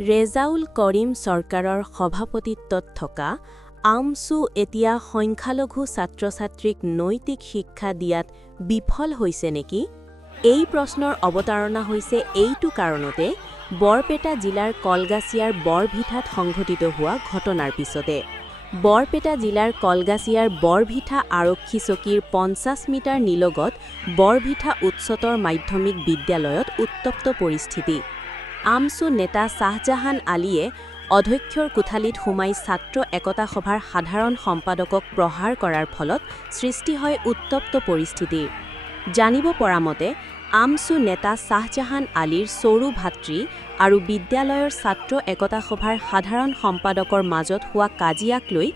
ৰেজাউল কৰিম চৰকাৰৰ সভাপতিত্বত থকা আমছু এতিয়া সংখ্যালঘু ছাত্ৰ-ছাত্ৰীক নৈতিক শিক্ষা দিয়াত বিফল হৈছে নেকি? এই প্ৰশ্নৰ অৱতাৰণা হৈছে এইটো কাৰণতে বৰপেটা জিলাৰ কলগাছিয়াৰ বৰভিঠাত সংঘটিত হোৱা ঘটনাৰ পিছতে। বৰপেটা জিলাৰ কলগাছিয়াৰ বৰভিঠা আৰক্ষী চকীৰ ৫০ মিটাৰ নিলগত বৰভিঠা উচ্চতৰ মাধ্যমিক বিদ্যালয়ত উত্তপ্ত পৰিস্থিতি। আমছু নেতা শ্বাহজাহান আলীয়ে অধ্যক্ষৰ কোঠালিত সোমাই ছাত্ৰ একতা সভাৰ সাধাৰণ সম্পাদকক প্ৰহাৰ কৰাৰ ফলত সৃষ্টি হয় উত্তপ্ত পৰিস্থিতিৰ। জানিব পৰা মতে আমছু নেতা শ্বাহজাহান আলীৰ সৰু ভাতৃ আৰু বিদ্যালয়ৰ ছাত্ৰ একতা সভাৰ সাধাৰণ সম্পাদকৰ মাজত হোৱা কাজিয়াক লৈ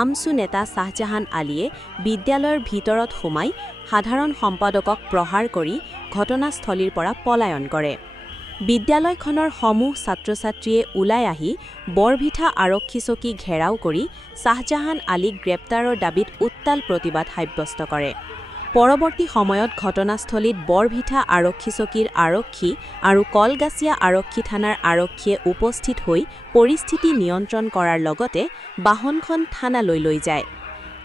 আমছু নেতা শ্বাহজাহান আলীয়ে বিদ্যালয়ৰ ভিতৰত সোমাই সাধাৰণ সম্পাদকক প্ৰহাৰ কৰি ঘটনাস্থলীৰ পৰা পলায়ন কৰে। বিদ্যালয়খনৰ সমূহ ছাত্ৰ-ছাত্ৰীয়ে ওলাই আহি বৰভিঠা আৰক্ষী চকী ঘেৰাও কৰি শ্বাহজাহান আলীক গ্ৰেপ্তাৰৰ দাবীত উত্তাল প্ৰতিবাদ সাব্যস্ত কৰে। পৰৱৰ্তী সময়ত ঘটনাস্থলীত বৰভিঠা আৰক্ষী চকীৰ আৰক্ষী আৰু কলগাছিয়া আৰক্ষী থানাৰ আৰক্ষীয়ে উপস্থিত হৈ পৰিস্থিতি নিয়ন্ত্ৰণ কৰাৰ লগতে বাহনখন থানালৈ লৈ যায়।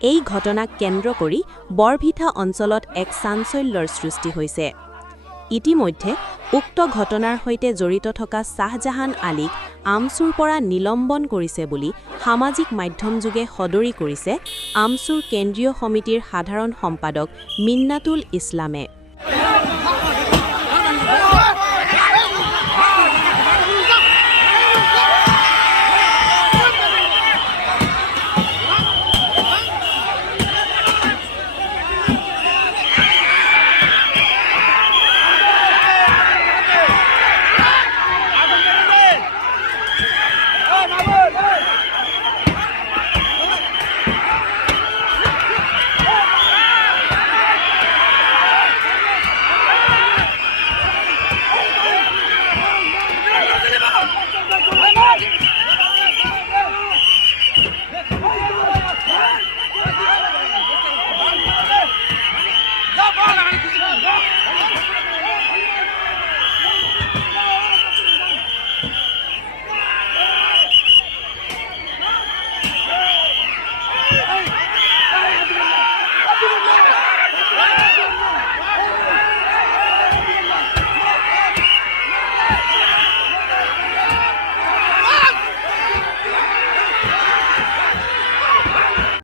এই ঘটনাক কেন্দ্ৰ কৰি বৰভিঠা অঞ্চলত এক চাঞ্চল্যৰ সৃষ্টি হৈছে। ইতিমধ্যে উক্ত ঘটনাৰ সৈতে জড়িত থকা শ্বাহজাহান আলীক আমছুৰ পৰা নিলম্বন কৰিছে বুলি সামাজিক মাধ্যমযোগে সদৰি কৰিছে আমছুৰ কেন্দ্ৰীয় সমিতিৰ সাধাৰণ সম্পাদক মিন্নাতুল ইছলামে।